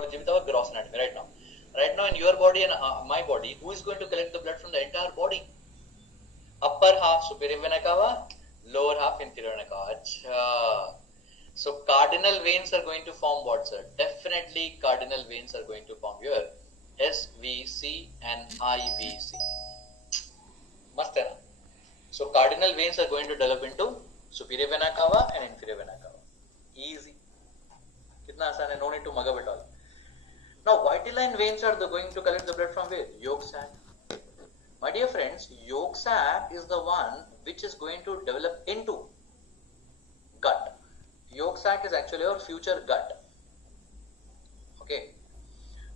with our gross anatomy right now. Right now in your body and my body, who is going to collect the blood from the entire body? Upper half superior vena cava, lower half inferior vena cava. Achha. So cardinal veins are going to form what, sir? Definitely cardinal veins are going to form your SVC and IVC. Must hai na? So cardinal veins are going to develop into superior vena cava and inferior vena cava. Easy. Kitna aasan hai, no need to mug up at all. Now vitelline veins are going to collect the blood from where? Yolk sac. My dear friends, yolk sac is the one which is going to develop into gut. Yolk sac is actually our future gut. Okay.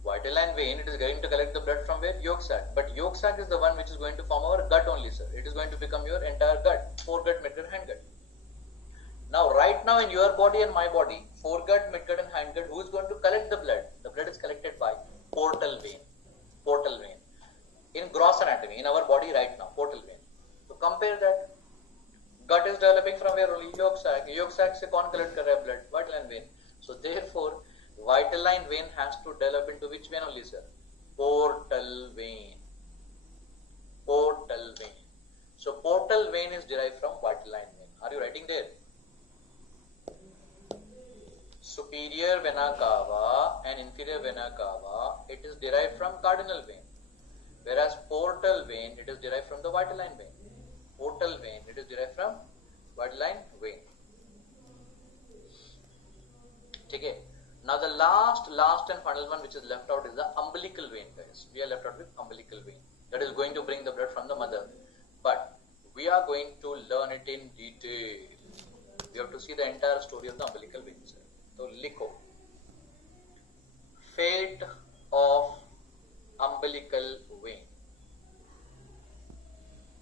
Vitelline vein, it is going to collect the blood from where? Yolk sac. But yolk sac is the one which is going to form our gut only, sir. It is going to become your entire gut. Foregut, midgut, hindgut. Now, right now in your body and my body, foregut, midgut and hindgut, who is going to collect the blood? The blood is collected by portal vein. Portal vein. In gross anatomy, in our body right now, portal vein. So compare that. Gut is developing from where only? Yolk sac. Yolk sac se kaun collect kar raha hai blood? Vitelline vein. So therefore, vitelline vein has to develop into which vein only, sir? Portal vein. Portal vein. So portal vein is derived from vitelline vein. Are you writing there? Superior vena cava and inferior vena cava, it is derived from cardinal vein. Whereas portal vein, it is derived from the vitelline vein. Portal vein, it is derived from vitelline vein. Okay. Now the last and final one which is left out is the umbilical vein, guys. We are left out with umbilical vein. That is going to bring the blood from the mother. But we are going to learn it in detail. We have to see the entire story of the umbilical vein. So likho. Fate of umbilical vein.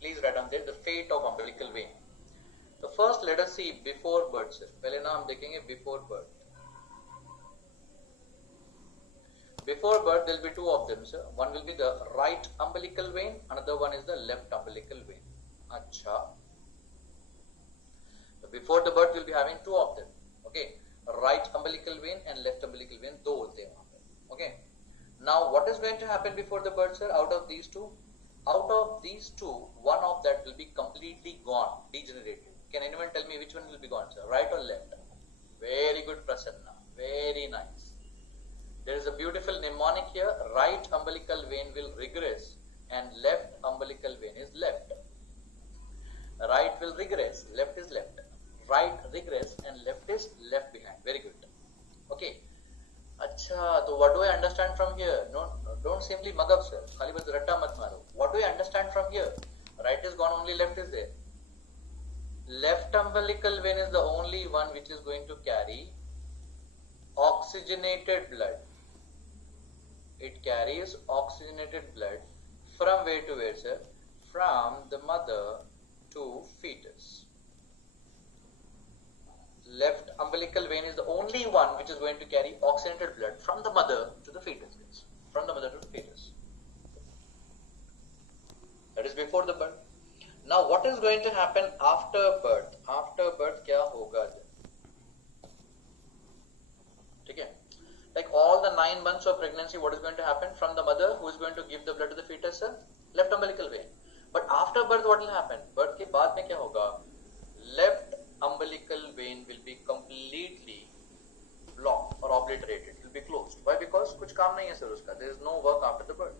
Please write down there the fate of umbilical vein. So first let us see before birth, sir. पहले ना हम देखेंगे before birth. Before birth there will be two of them, sir. One will be the right umbilical vein, another one is the left umbilical vein. Acha. So before the birth we will be having two of them. Okay. Right umbilical vein and left umbilical vein, दो होते हैं वहाँ पे. Okay. Now what is going to happen before the birth, sir? Out of these two? Out of these two, one of that will be completely gone, degenerated. Can anyone tell me which one will be gone, sir? Right or left? Very good, Prasanna. Very nice. There is a beautiful mnemonic here. Right umbilical vein will regress and left umbilical vein is left. Right will regress, left is left. Right regress and left is left behind. Very good. Okay. Acha, so what do I understand from here? No, don't simply mug up, sir. Khali bas ratta mat maro. What do I understand from here? Right is gone, only left is there. Left umbilical vein is the only one which is going to carry oxygenated blood. It carries oxygenated blood from where to where, sir? From the mother to fetus. Left umbilical vein is the only one which is going to carry oxygenated blood from the mother to the fetus. From the mother to the fetus. That is before the birth. Now what is going to happen after birth? After birth क्या होगा? ठीक है? Like all the 9 months of pregnancy, what is going to happen? From the mother, who is going to give the blood to the fetus? Left umbilical vein. But after birth, what will happen? Birth के बाद में क्या होगा? Left umbilical vein will be completely blocked or obliterated. It will be closed. Why? Because कुछ काम नहीं है sir उसका. There is no work after the birth.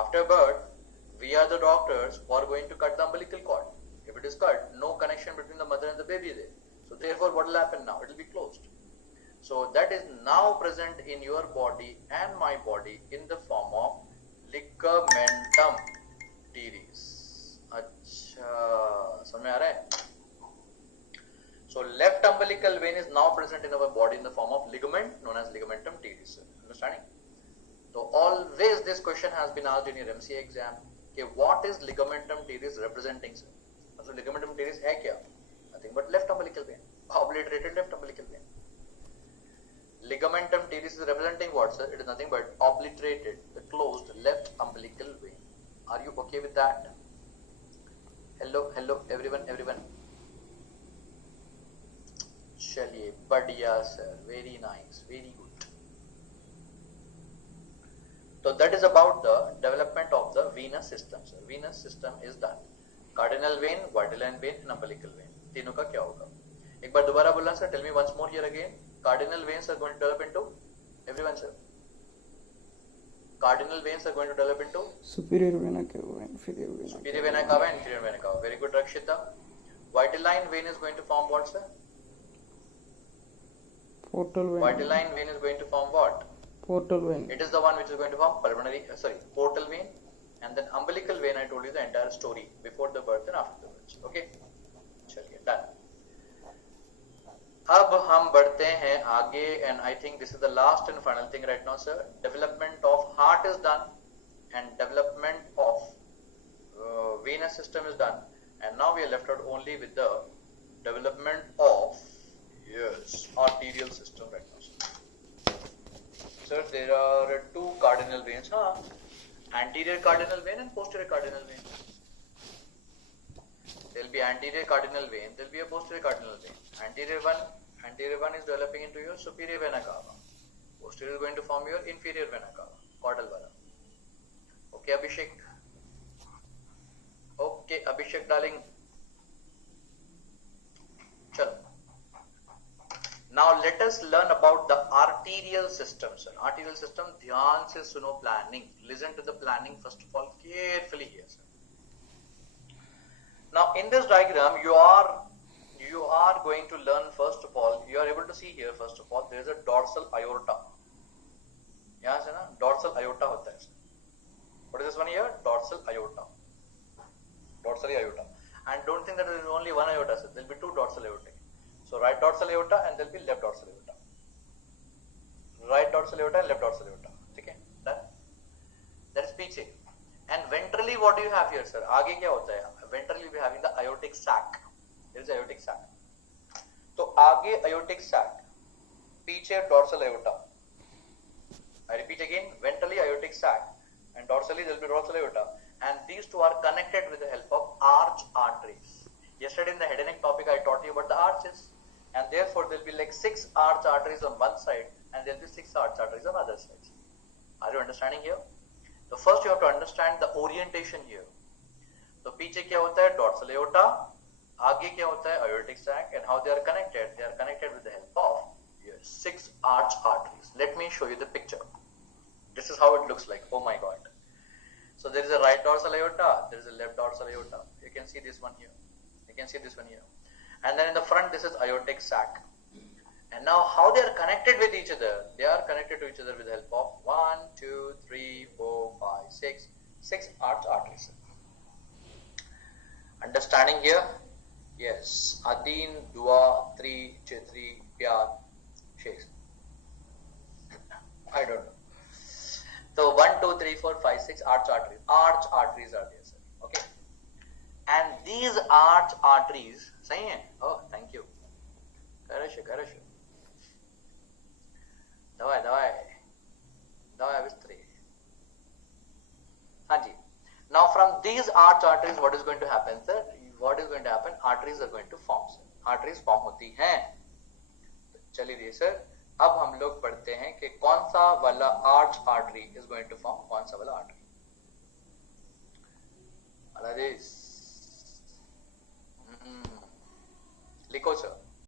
After birth, we are the doctors who are going to cut the umbilical cord. If it is cut, no connection between the mother and the baby there. So therefore, what will happen now? It will be closed. So that is now present in your body and my body in the form of ligamentum teres. अच्छा, समझ में आ रहा है? So left umbilical vein is now present in our body in the form of ligament known as ligamentum teres. Understanding? So always this question has been asked in your MCA exam. Okay, what is ligamentum teres representing, sir? So ligamentum teres है क्या? Nothing but left umbilical vein, obliterated left umbilical vein. Ligamentum teres is representing what, sir? It is nothing but obliterated, the closed left umbilical vein. Are you okay with that? Hello, everyone. चलिए, बढ़िया sir, very nice, very good. So that is about the development of the venous system. So venous system is done. Cardinal vein, vitelline vein, and umbilical vein. तीनों का क्या होगा? एक बार दोबारा बोलना sir. Tell me once more here again. Cardinal veins are going to develop into everyone sir. Cardinal veins are going to develop into superior vena cava, inferior vena. Superior vena cava, inferior vena cava. Very good, Rakshita. Vitelline vein is going to form what, sir? Portal vein. Vitelline vein is going to form what? Portal vein. It is the one which is going to form portal vein, and then umbilical vein. I told you the entire story before the birth and after the birth. Okay, चलिए done. अब हम बढ़ते हैं आगे, and I think this is the last and final thing right now, sir. Development of heart is done, and development of venous system is done, and now we are left out only with the development of arterial system right now, sir. Sir, there are two cardinal veins, huh? Anterior cardinal vein and posterior cardinal vein. There will be anterior cardinal vein, there will be a posterior cardinal vein. Anterior one is developing into your superior vena cava. Posterior is going to form your inferior vena cava, caudal vena. Okay, Abhishek. Okay, Abhishek, darling. Chalo. Now let us learn about the arterial system, sir. Arterial system, ध्यान से सुनो planning. Listen to the planning first of all carefully here, sir. Now in this diagram, you are going to learn first of all. You are able to see here first of all. There is a dorsal aorta. यहाँ से ना dorsal aorta होता है. What is this one here? Dorsal aorta. Dorsal aorta. And don't think that there is only one aorta, sir. There will be two dorsal aorta. So right dorsal aorta and there will be left dorsal aorta. Right dorsal aorta and left dorsal aorta. Okay, done. That is पीछे. And ventrally, what do you have here, sir? आगे क्या होता है? Ventrally, we are having the aortic sac. There is aortic sac. तो आगे aortic sac, पीछे dorsal aorta. I repeat again, ventrally aortic sac, and dorsally there will be dorsal aorta. And these two are connected with the help of arch arteries. Yesterday in the head and neck topic, I taught you about the arches. And therefore, there will be like 6 arch arteries on one side, and there will be 6 arch arteries on other sides. Are you understanding here? So first you have to understand the orientation here. So पीछे क्या होता है? Dorsal aorta. आगे क्या होता है? Aortic sac. And how they are connected? They are connected with the help of 6 arch arteries. Let me show you the picture. This is how it looks like. Oh my God. So there is a right dorsal aorta. There is a left dorsal aorta. You can see this one here. You can see this one here. And then in the front, this is aortic sac. And now how they are connected with each other? They are connected to each other with the help of 1, 2, 3, 4, 5, 6 arch arteries. Understanding here? Yes. Adin, Dua, Tri, Chitri, Pyar, Shakes. I don't know. So 1, 2, 3, 4, 5, 6 arch arteries. Arch arteries are there, sir. Okay. And these arch arteries, सही है? Oh, thank you. Karash. दवाई बिस्तरी. हाँ जी. Now from these arch arteries, what is going to happen, sir? What is going to happen? Arteries are going to form, sir. Arteries form होती हैं. चलिए sir. अब हम लोग पढ़ते हैं कि कौन सा वाला arch artery is going to form, कौन सा वाला artery. लिखो sir.